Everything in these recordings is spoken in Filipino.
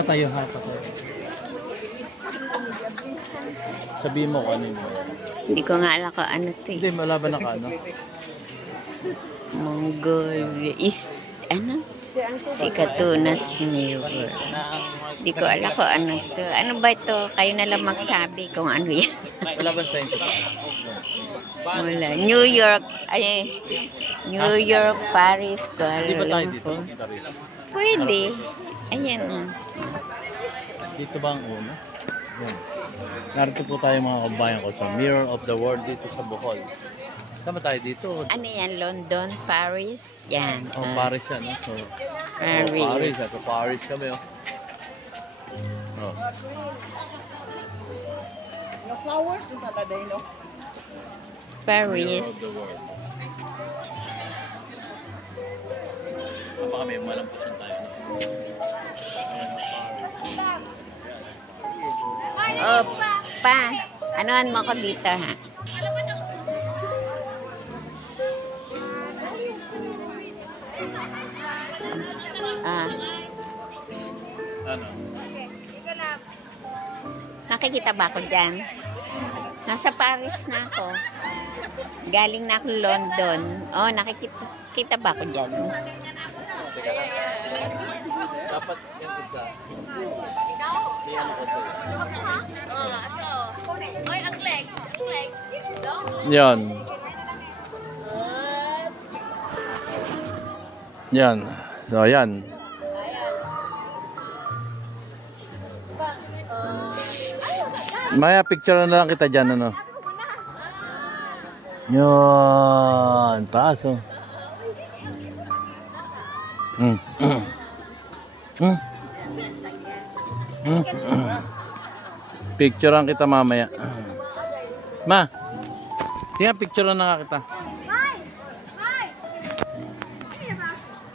Patayo ha, patayo. Sabihin mo kung ano yun. Hindi ko nga alam kung ano ito eh. Hindi, malaban na ka, ano? Mongolia is, ano? Si Katunas Mirror. Hindi ko alam kung ano ito. Ano ba ito? Kayo na lang magsabi kung ano yan. Malaban sa inyo. Wala. New York, ay, New York, Paris, Hindi ba tayo Kuala dito? Lumpur. Pwede. Ayan. Dito ba ang una? Yan. Narito po tayo mga kabayan ko sa Mirror of the World dito sa Bohol. Saan ba tayo dito? Ano yan? London, Paris? Yan. Oh, Paris yan. No? So, Paris. Oh, Paris. Sa Paris kami. Oh. Oh. Yung flowers yung taladay, no? Mirror Paris. of the World. Baka may malampasan tayo. No? Oh, pa. Anoan mo ko dito, ha? Ano? Nakikita ba ako dyan? Nasa Paris na ako. Galing na ako London. Oh, nakikita ba ako dyan? Teka lang. Dapat yan isa. May ano ko sa'yo. Yan. Yan. So, yan. Maya, picture na lang kita dyan, ano? Yan. Taas, oh. Picturean kita mamaya. Ma, tingnan picturean na nga kita.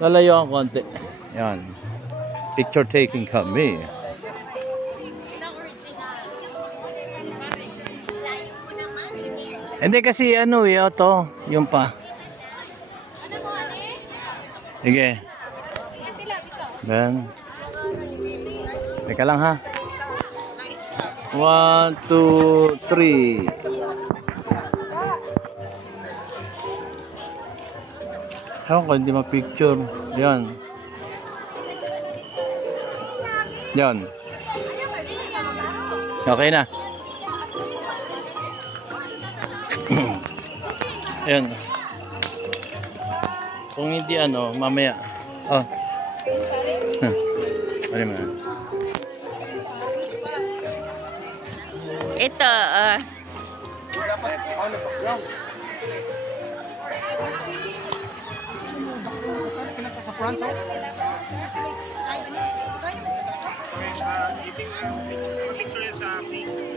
Lalayo ang konti. Yan. Picture taking kami. Hindi kasi ano eh, ito. Yung pa. Sige. Then. Teka lang ha. 1, 2, 3. Ewan ko, hindi ma-picture. Yan. Yan. Okay na. Yan. Kung hindi ano, mamaya. Oh. Pwede mo na. Ito,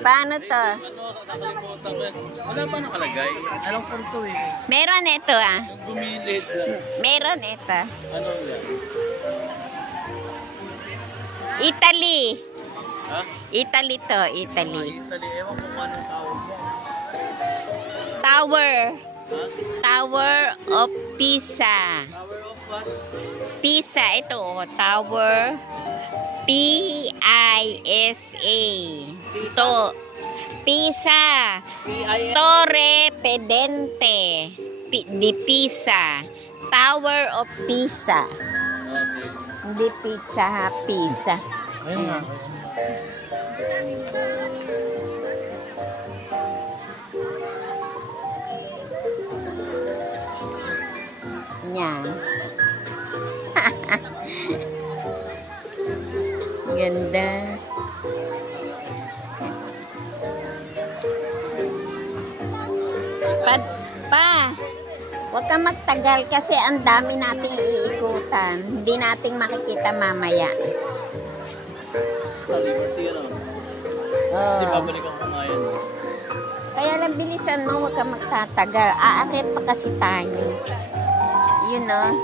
paano to? Wala pa nakalagay. Anong punto eh? Meron ito ah. Yung gumilid. Meron ito. Ano yan? Italy. Ha? Italy to, Italy. Italy. Ewan ko kung anong tawag yan. Tower. Ha? Tower of Pisa. Tower of what? Pisa, ito oh, Tower. P-I-S-A. To, Pisa. Torre Pedente. Di Pisa. Tower of Pisa. Okay. Hindi pizza ha, Pisa. Ayun nga. Yan. Ganda. Pa, huwag kang magtagal kasi ang dami nating iikutan. Hindi nating makikita mamaya. Sa Liberty, ano? Hindi babalikan ko nga yan. Kaya lang bilisan mo, huwag kang magtatagal. Aakit pa kasi tayo. Yun no?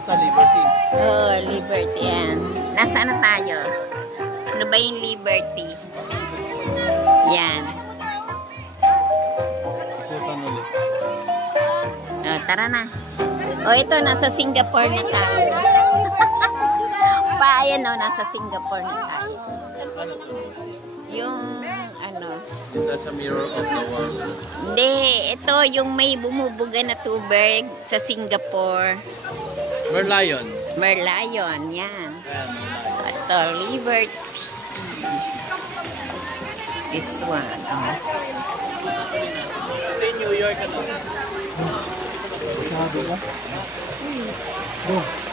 Ito, Liberty. Oh, Liberty yan. Nasaan na tayo? Ano ba yung Liberty? Yan. Ikutan ulit. Oh, tara na. Oh, ito, nasa Singapore na tayo. pa, ayan o, nasa Singapore na tayo. Ano to? Yung, ano, Dito sa Mirror of the World. hindi, ito yung may bumubuga na tubig sa Singapore. Merlion. Merlion, yan. Ayan, Merlion. Ito, Liberty. This one. Ito yung New York, ano?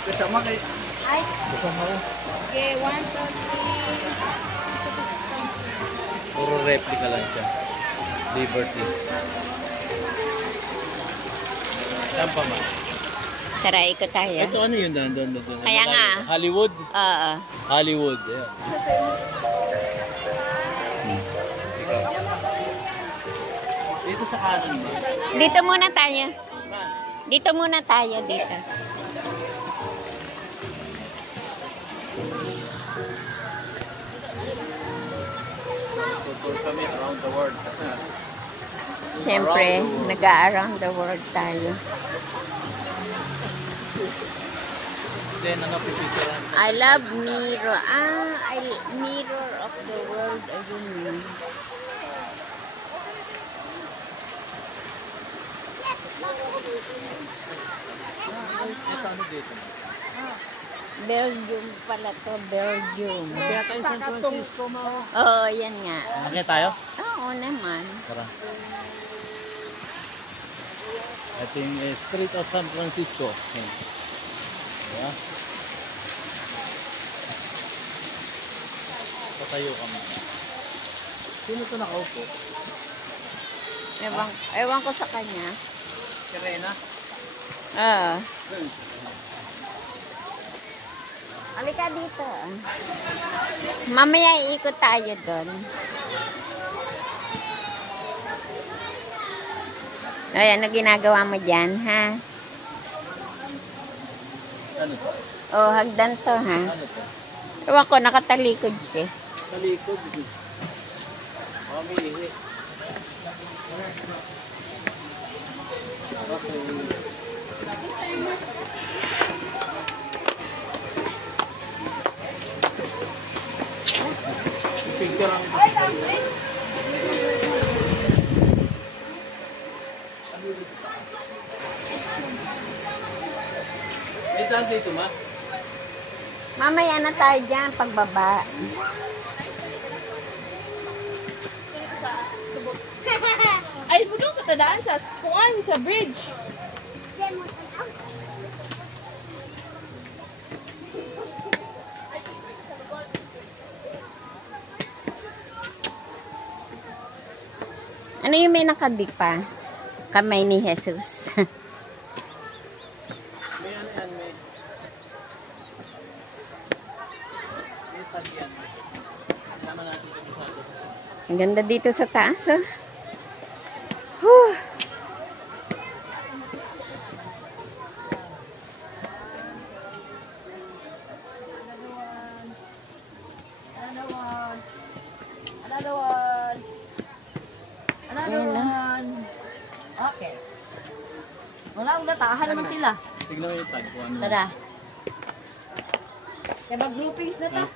Kasama kayo. Okay, 1, 2, 3. Puro replica lang siya. Liberty. Saan pa ma? Tara, ikot tayo. Ito ano yun? Doon. Kaya nga. Hollywood? Oo. Hollywood. Ayan. Ikaw. Dito sa kanan ba? Dito muna tayo. Dito muna tayo, dito. Tour kami around the world. Siyempre, nag-around the world tayo. Then, ano pipicturean? I love mirror. Mirror of the world. Ayun yun. Ito ano dito? Belgium pala to, Belgium. Kaya tayo San Francisco Oo, yan nga. Okay tayo? Oo naman. Tara. Ito yung street of San Francisco. Ayan. Diba? Patayo kami. Sino ito nakaupo? Ewan ko sa kanya. Serena? Oo. Halika dito. Mamaya iikot tayo doon. Ayan, ano ginagawa mo dyan, ha? Ano to? Oh, hagdan to, ha? Ano to? Ewan ko, nakatalikod siya. Sa likod. Mamihi. Picture ang may daan dito, ma? Mamaya na tayo dyan, pagbaba. Ay, budong sa tadaan sa kuan sa bridge. Ano yung may nakabig pa? Kamay ni Jesus. May ano yan, may... May tag yan. Sama natin ito sa ato. Ang ganda dito sa taas, oh. Whew. Another one. Another Ayan na. one. Okay. Wala akong datahan naman sila. Tignan mo yung tag kung ano. Tada. Kaya mag-groupings na ta.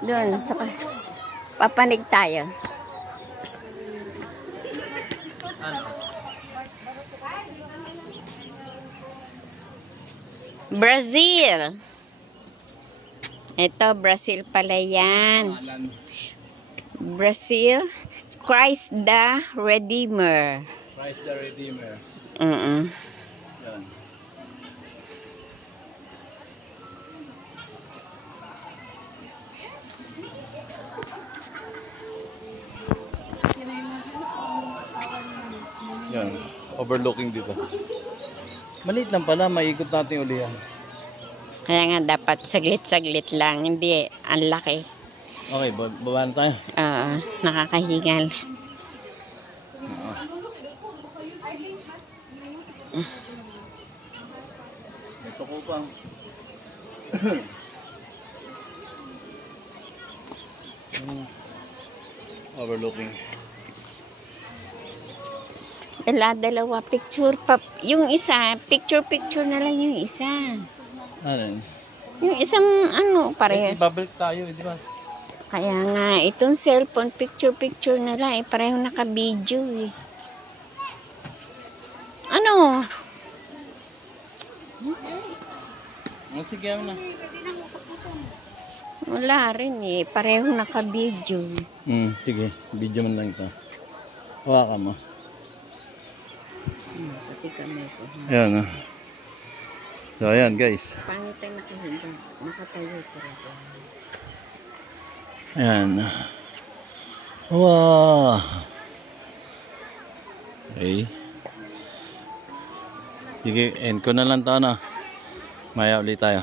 Doon, tsaka papanig tayo. Ano? Brazil. Ito, Brazil pala yan. Pangalan. Brazil, Christ the Redeemer. Christ the Redeemer. Mm-mm. Yan. Yan. Overlooking dito. Maliit lang pala, maiikot natin ulihan. Kaya nga dapat saglit-saglit lang, hindi ang laki. Okay, baba na tayo. Nakakahingal. Ito ko pang overlooking. Dalawa picture pa. Yung isa, picture na lang yung isa. Ano yun? Yung isang ano, pareho. Ibabalik tayo, di ba? Kaya nga, itong cellphone, picture-picture na lang, pareho naka-video eh. Ano? Sige na. Wala rin eh, pareho naka-video. Sige, video man lang ito. Hawakan mo. Pati kami po. Ayan. So, ayan guys. Pangit tayo nakahiga. Nakatayo ko rin. Ayan. Wow. Okay. Sige, end ko na lang ito, ano. Maya ulit tayo.